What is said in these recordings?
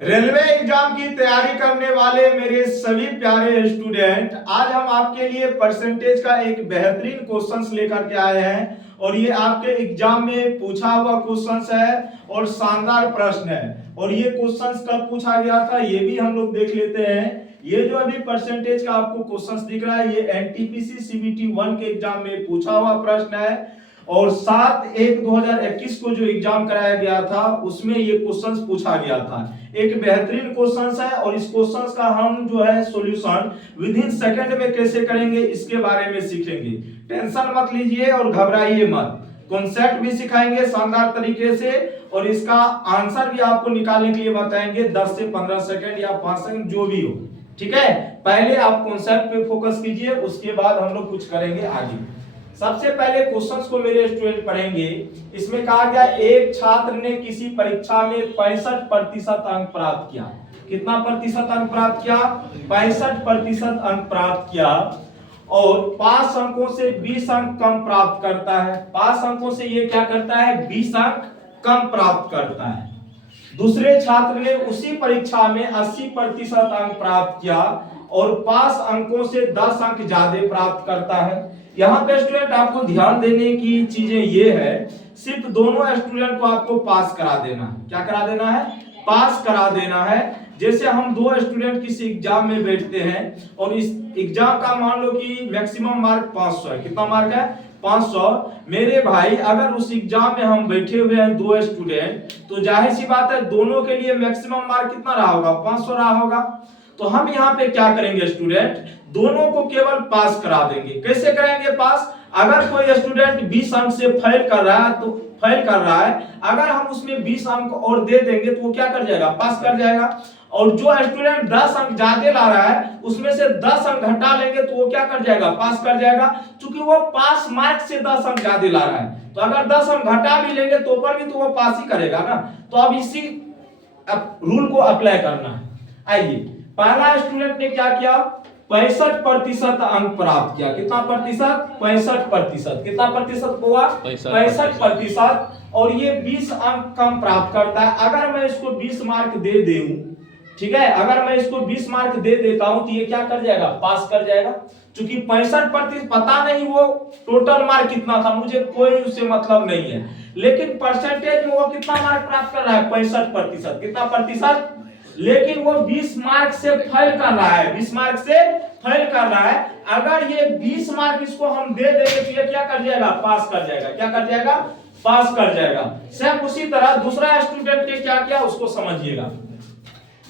Railway exam की तैयारी करने वाले मेरे सभी प्यारे स्टूडेंट, आज हम आपके लिए परसेंटेज का एक बेहतरीन क्वेश्चंस लेकर के आए हैं और ये आपके एग्जाम में पूछा हुआ क्वेश्चंस है और शानदार प्रश्न है। और ये क्वेश्चंस कब पूछा गया था ये भी हम लोग देख लेते हैं। ये जो अभी परसेंटेज का आपको क्वेश्चंस दिख रहा है ये एनटीपीसी सीबीटी 1 के एग्जाम में पूछा हुआ प्रश्न है और 7/1/2021 को जो एग्जाम कराया गया था उसमें ये क्वेश्चंस पूछा गया था। एक बेहतरीन क्वेश्चंस है और इस क्वेश्चंस का हम जो है सॉल्यूशन विद इन सेकंड में कैसे करेंगे इसके बारे में सीखेंगे। टेंशन मत लीजिए और घबराइए मत। कॉन्सेप्ट भी सिखाएंगे शानदार तरीके से और इसका आंसर भी आपको निकालने के लिए बताएंगे 10 से 15 सेकंड या 5 सेकंड जो भी हो। ठीक है, पहले आप कॉन्सेप्ट पे फोकस कीजिए, उसके बाद हम लोग कुछ करेंगे आगे। सबसे पहले क्वेश्चंस को मेरे स्टूडेंट पढ़ेंगे। इसमें कहा गया एक छात्र ने किसी परीक्षा में 65% अंक प्राप्त किया। कितना प्रतिशत अंक प्राप्त किया? 65% अंक प्राप्त किया और 5 अंकों से 20 अंक कम प्राप्त करता है। 5 अंकों से ये क्या करता है? 20 अंक कम प्राप्त करता है। दूसरे छात्र ने उसी परीक्षा में 80% अंक प्राप्त किया और 5 अंकों से 10 अंक ज्यादा प्राप्त करता है। यहाँ पे स्टूडेंट आपको ध्यान देने की चीजें ये है, सिर्फ दोनों स्टूडेंट को आपको पास करा देना है। क्या करा देना है? पास करा देना है। जैसे हम दो स्टूडेंट किसी एग्जाम में बैठते हैं और इस एग्जाम का मान लो कि मैक्सिमम मार्क 500 है। कितना मार्क है? 500। मेरे भाई अगर उस एग्जाम में हम बैठे हुए हैं दो स्टूडेंट, तो जाहिर सी बात है दोनों के लिए मैक्सिमम मार्क कितना रहा होगा? 500 रहा होगा। तो हम यहाँ पे क्या करेंगे स्टूडेंट? दोनों को केवल पास करा देंगे। कैसे करेंगे पास? अगर कोई स्टूडेंट 20 अंक से फेल कर रहा है तो फेल कर रहा है, अगर हम उसमें 20 अंक और दे देंगे तो वो क्या कर जाएगा? पास कर जाएगा। और जो स्टूडेंट 10 अंक ज्यादा ला रहा है उसमें से 10 अंक घटा लेंगे तो वो क्या कर जाएगा? पास कर जाएगा, क्योंकि वो पास मार्क से 10 अंक ज्यादा ला रहा है। तो अगर 10 अंक घटा भी लेंगे तो ऊपर भी तो वो पास ही करेगा ना। तो अब इसी रूल को अप्लाई करना है। आइए, पहला स्टूडेंट ने क्या किया? 65% अंक प्राप्त किया। कितना प्रतिशत? 65%। कितना प्रतिशत हुआ? 65%। और ये 20 अंक कम प्राप्त करता है। अगर मैं इसको 20 मार्क दे दूं, ठीक है, अगर मैं इसको 20 मार्क दे देता हूं तो ये क्या कर जाएगा? पास कर जाएगा। क्योंकि 65% पता नहीं वो टोटल मार्क कितना था, मुझे कोई उससे मतलब नहीं है, लेकिन परसेंटेज में वो कितना मार्क प्राप्त कर रहा है? 65%। कितना प्रतिशत? लेकिन वो 20 मार्क से फेल कर रहा है। 20 मार्क से फेल कर रहा है। अगर ये 20 मार्क इसको हम दे देंगे तो ये क्या कर जाएगा? पास कर जाएगा। क्या कर जाएगा? पास कर जाएगा। सेम उसी तरह दूसरा स्टूडेंट ने क्या किया उसको समझिएगा।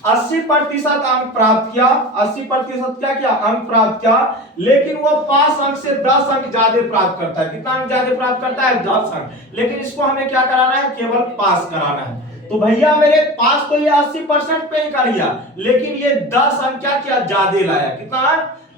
80% अंक प्राप्त किया। 80% क्या किया? अंक प्राप्त किया, लेकिन वो 5 अंक से 10 अंक ज्यादा प्राप्त करता है। कितना अंक ज्यादा प्राप्त करता है? 10 अंक। लेकिन इसको हमें क्या कराना है? केवल पास कराना है। तो भैया मेरे पास तो ये 80% पे ही कर लिया, लेकिन ये 10 अंक क्या किया? ज्यादा लाया। कितना?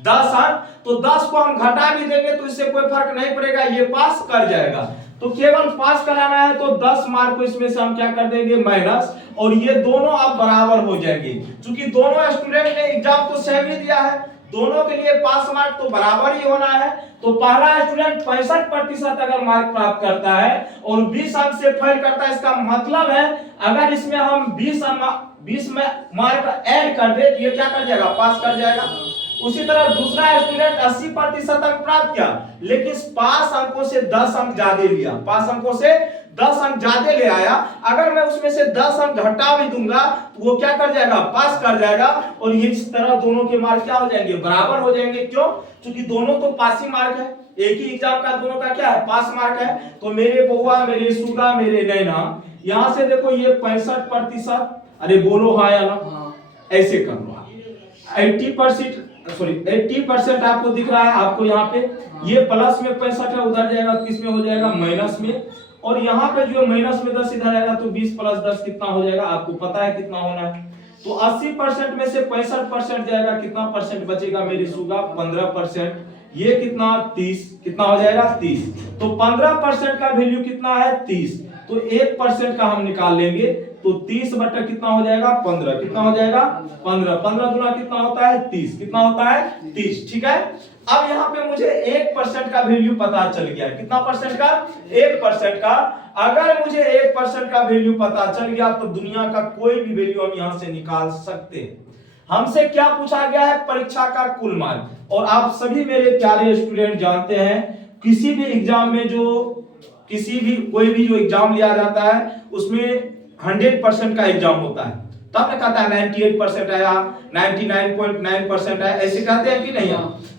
10 अंक। तो 10 को हम घटा भी देंगे तो इससे कोई फर्क नहीं पड़ेगा, ये पास कर जाएगा। तो केवल पास कराना है तो 10 मार्क को इसमें से हम क्या कर देंगे? माइनस। और ये दोनों अब बराबर हो जाएंगे, क्योंकि दोनों स्टूडेंट ने एग्जाम तो सेम ही दिया है, दोनों के लिए पास मार्क तो बराबर ही होना है। तो पहला स्टूडेंट 65% अगर मार्क प्राप्त करता है और 20 अंक से फेल करता है, इसका मतलब है अगर इसमें हम 20 में मार्क ऐड कर दे तो ये क्या कर जाएगा? पास कर जाएगा। उसी तरह दूसरा स्टूडेंट 80% अंक प्राप्त किया, लेकिन 5 अंकों से 10 अंक ज्यादा लिया। 5 अंकों से 10 अंक ज्यादा ले आया। अगर मैं उसमें से 10 अंक घटा भी दूंगा तो वो क्या कर जाएगा? पास कर जाएगा। और इस तरह दोनों के मार्क क्या हो जाएंगे? बराबर हो जाएंगे। क्यों? क्योंकि दोनों तो पास ही मार्क है। एक ही एग्जाम का दोनों का क्या है? पास मार्क है। तो मेरे बउआ, मेरे सुगा, मेरे नैना, यहां से देखो ये 65%, अरे बोलो हाँ या ना, ऐसे कर लो। 80% आपको दिख रहा है, आपको यहाँ पे ये प्लस में 65 है, उधर जाएगा तो किस में हो जाएगा? माइनस में। और यहाँ पे जो माइनस में 10 इधर आएगा तो 20 + 10 कितना हो जाएगा? आपको पता है कितना होना है। तो 80% में से 65% जाएगा, कितना परसेंट बचेगा मेरी सुगा? 15%। ये कितना? 30। कितना हो जाएगा? 30। तो 15% का वैल्यू कितना है? 30। तो 1% का हम निकाल लेंगे तो 30 बटा कितना हो जाएगा 15, कितना हो जाएगा 15, 15 गुना कितना होता है 30, कितना होता है 30, ठीक है। अब यहाँ पे मुझे 1% का वैल्यू पता चल गया, कितना परसेंट का 1% का। अगर मुझे 1% का वैल्यू पता चल गया तो दुनिया का कोई भी वैल्यू हम यहां से निकाल सकते हैं। हमसे क्या पूछा गया है, परीक्षा का कुल मार्क। और आप सभी मेरे प्यारे स्टूडेंट जानते हैं किसी भी एग्जाम में कोई भी जो एग्जाम लिया जाता है उसमें 100% का एग्जाम होता है, तब ना कहता है 98% आया, 99.9% आया, ऐसे कहते हैं कि नहीं।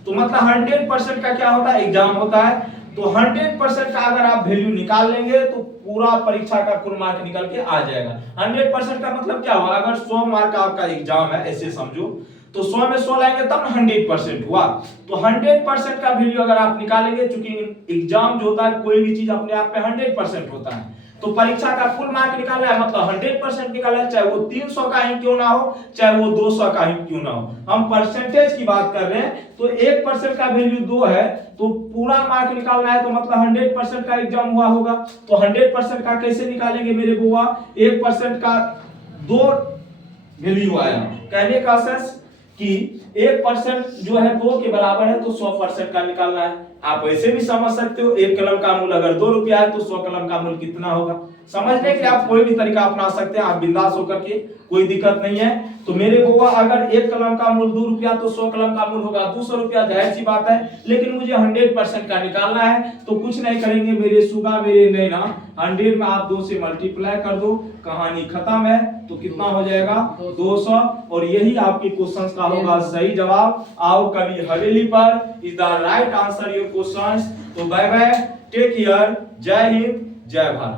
तो मतलब 100% का क्या होता है एग्जाम होता है। तो 100% का अगर आप वैल्यू निकाल लेंगे तो पूरा परीक्षा का कुल मार्क निकल के आ जाएगा। 100% का मतलब क्या हुआ, अगर 100 मार्क का आपका एग्जाम है ऐसे समझो, तो 100 में 100 लाएंगे तब 100% हुआ। तो 100% का वैल्यू अगर आप निकालेंगे, चूंकि एग्जाम जो होता है कोई भी चीज अपने आप में 100% होता है, तो परीक्षा का कुल मार्क निकालना है मतलब 100% निकालना है, चाहे वो 300 का ही क्यों ना हो, चाहे वो 200 का ही क्यों ना हो। हम परसेंटेज की बात कर रहे हैं, तो 1% का वैल्यू 2 है तो पूरा मार्क निकालना है, तो मतलब 100% का एग्जाम हुआ होगा। तो 100% का कैसे निकालेंगे मेरे बुआ, 1% का 2 वैल्यू आया, कहने का सेंस कि 1% जो है 2 के बराबर है तो 100% का निकालना है। आप ऐसे भी समझ सकते हो, 1 कलम का मूल अगर 2 रुपया है तो 100 कलम का मूल कितना होगा। समझने के लिए आप कोई भी तरीका अपना सकते हैं, आप बिंदास होकर के, कोई दिक्कत नहीं है। तो मेरे बुआ अगर 1 कलम का मूल 2 रुपया तो 100 कलम का मूल होगा 200 रुपया, जाहिर सी बात है। लेकिन मुझे 100% का निकालना है तो कुछ नहीं करेंगे मेरे सुगा मेरे नैना, 100 में आप 2 से मल्टीप्लाई कर दो, कहानी खत्म है। तो कितना हो जाएगा 200, और यही आपके क्वेश्चन का होगा सही जवाब। आओ कभी हवेली पर is the right answer your questions. तो बाय बाय, टेक केयर, जय हिंद, जय भारत।